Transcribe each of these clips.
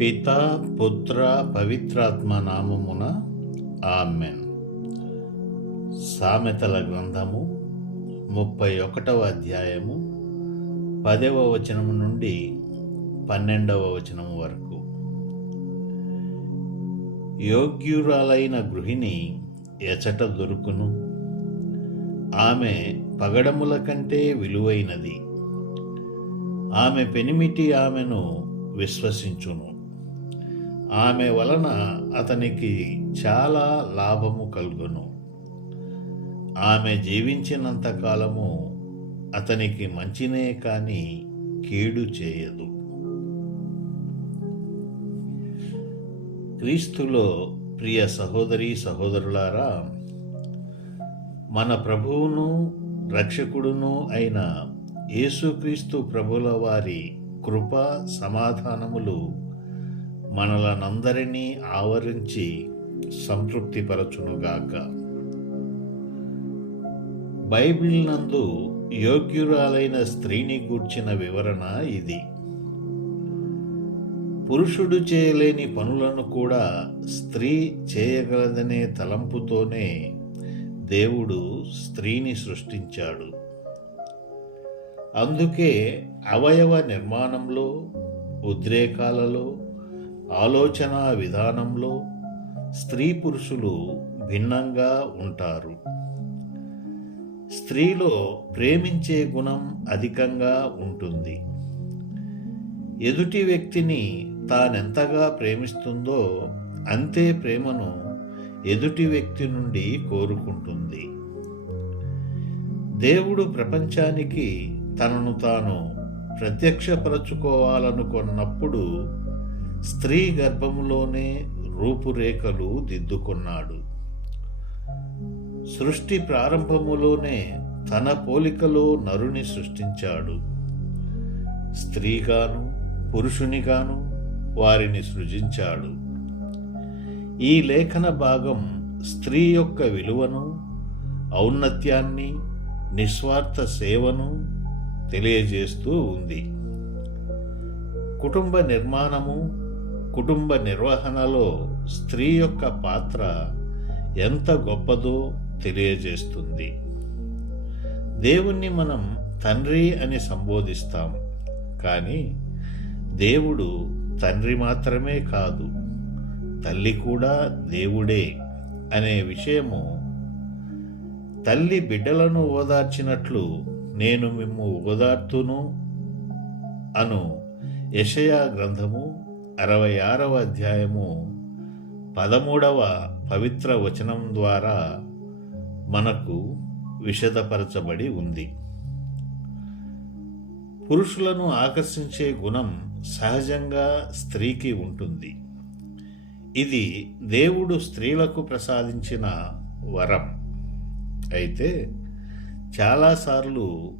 పిత పుత్ర పవిత్రాత్మ నామమున ఆమెన్. సామెతల గ్రంథము ముప్పై ఒకటవ అధ్యాయము పదవ వచనము నుండి పన్నెండవ వచనము వరకు. యోగ్యురాలైన గృహిణి ఎచట దొరుకును. ఆమె పగడముల కంటే విలువైనది. ఆమె పెనిమిటి ఆమెను విశ్వసించును. ఆమె వలన అతనికి చాలా లాభము కలుగును. ఆమె జీవించినంత కాలము అతనికి మంచినే కానీ కీడు చేయదు. క్రీస్తులో ప్రియ సహోదరి సహోదరులారా మన ప్రభువును రక్షకుడును అయిన యేసుక్రీస్తు ప్రభుల వారి కృప సమాధానములు మనలనందరినీ ఆవరించి సంతృప్తిపరచునుగాక. బైబిల్ నందు యోగ్యురాలైన స్త్రీని గూర్చిన వివరణ ఇది. పురుషుడు చేయలేని పనులను కూడా స్త్రీ చేయగలదనే తలంపుతోనే దేవుడు స్త్రీని సృష్టించాడు. అందుకే అవయవ నిర్మాణంలో ఉద్రేకాలలో ఆలోచన విధానంలో స్త్రీ పురుషులు భిన్నంగా ఉంటారు. స్త్రీలో ప్రేమించే గుణం అధికంగా ఉంటుంది. ఎదుటి వ్యక్తిని తానెంతగా ప్రేమిస్తుందో అంతే ప్రేమను ఎదుటి వ్యక్తి నుండి కోరుకుంటుంది. దేవుడు ప్రపంచానికి తనను తాను ప్రత్యక్షపరచుకోవాలనుకున్నప్పుడు స్త్రీ గర్భములోనే రూపురేఖలు దిద్దుకున్నాడు. సృష్టి ప్రారంభములోనే తన పోలికలో నరుని సృష్టించాడు. స్త్రీగాను పురుషునిగాను వారిని సృజించాడు. ఈ లేఖన భాగం స్త్రీ యొక్క విలువను ఔన్నత్యాన్ని నిస్వార్థ సేవను తెలియజేస్తూ ఉంది. కుటుంబ నిర్మాణము కుటుంబ నిర్వహణలో స్త్రీ యొక్క పాత్ర ఎంత గొప్పదో తెలియజేస్తుంది. దేవుణ్ణి మనం తండ్రి అని సంబోధిస్తాం. కానీ దేవుడు తండ్రి మాత్రమే కాదు తల్లి కూడా దేవుడే అనే విషయము తల్లి బిడ్డలను ఓదార్చినట్లు నేను మిమ్ము ఓదార్తును అను యషయా గ్రంథము అరవై ఆరవ అధ్యాయము పదమూడవ పవిత్ర వచనం ద్వారా మనకు విషదపరచబడి ఉంది. పురుషులను ఆకర్షించే గుణం సహజంగా స్త్రీకి ఉంటుంది. ఇది దేవుడు స్త్రీలకు ప్రసాదించిన వరం. అయితే చాలాసార్లు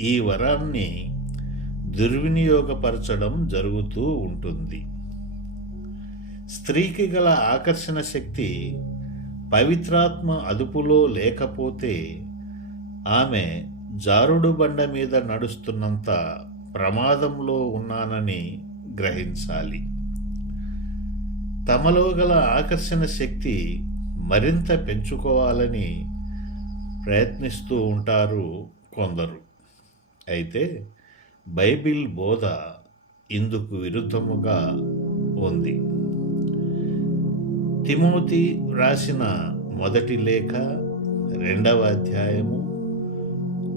ఈ వరాన్ని దుర్వినియోగపరచడం జరుగుతూ ఉంటుంది. స్త్రీకి గల ఆకర్షణ శక్తి పవిత్రాత్మ అదుపులో లేకపోతే ఆమె జారుడు బండ మీద నడుస్తున్నంత ప్రమాదంలో ఉన్నానని గ్రహించాలి. తమలో గల ఆకర్షణ శక్తి మరింత పెంచుకోవాలని ప్రయత్నిస్తూ ఉంటారు కొందరు. అయితే బైబిల్ బోధ ఇందుకు విరుద్ధముగా ఉంది. తిమోతి రాసిన మొదటి లేఖ రెండవ అధ్యాయము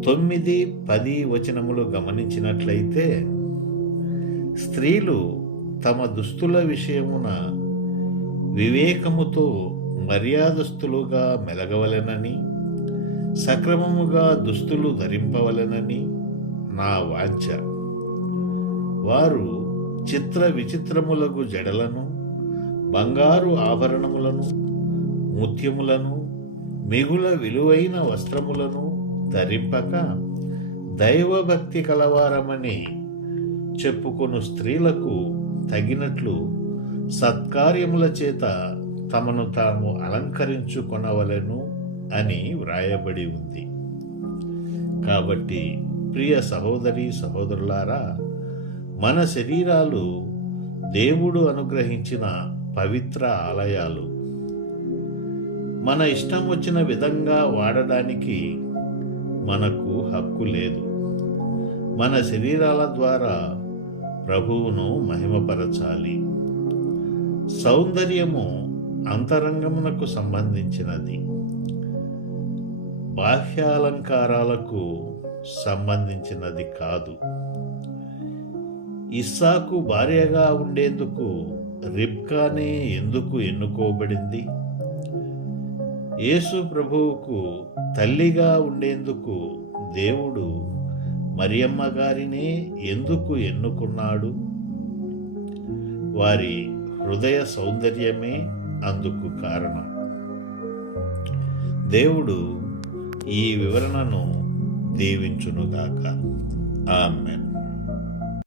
తొమ్మిది పది వచనములు గమనించినట్లయితే స్త్రీలు తమ దుస్తుల విషయమున వివేకముతో మర్యాదస్తులుగా మెలగవలెనని సక్రమముగా దుస్తులు ధరింపవలెనని నా వాంఛ. వారు చిత్ర విచిత్రములకు జడలను బంగారు ఆభరణములను ముత్యములను మిగుల విలువైన వస్త్రములను ధరింపక దైవభక్తి కలవారమని చెప్పుకొను స్త్రీలకు తగినట్లు సత్కార్యముల చేత తమను తాము అలంకరించుకొనవలెను అని వ్రాయబడి ఉంది. కాబట్టి ప్రియ సహోదరి సహోదరులారా మన శరీరాలు దేవుడు అనుగ్రహించిన పవిత్ర ఆలయాలు. మన ఇష్టం వచ్చిన విధంగా వాడడానికి మనకు హక్కు లేదు. మన శరీరాల ద్వారా ప్రభువును మహిమపరచాలి. సౌందర్యము అంతరంగమునకు సంబంధించినది. బాహ్యాలంకారాలకు సంబంధించినది కాదు. ఇస్సాకు భార్యగా ఉండేందుకు రిబ్కానే ఎందుకు ఎన్నుకోబడింది? యేసు ప్రభువుకు తల్లిగా ఉండేందుకు దేవుడు మరియమ్మ గారినే ఎందుకు ఎన్నుకున్నాడు? వారి హృదయ సౌందర్యమే అందుకు కారణం. దేవుడు ఈ వివరణను దీవించునుగాక. ఆమెన్.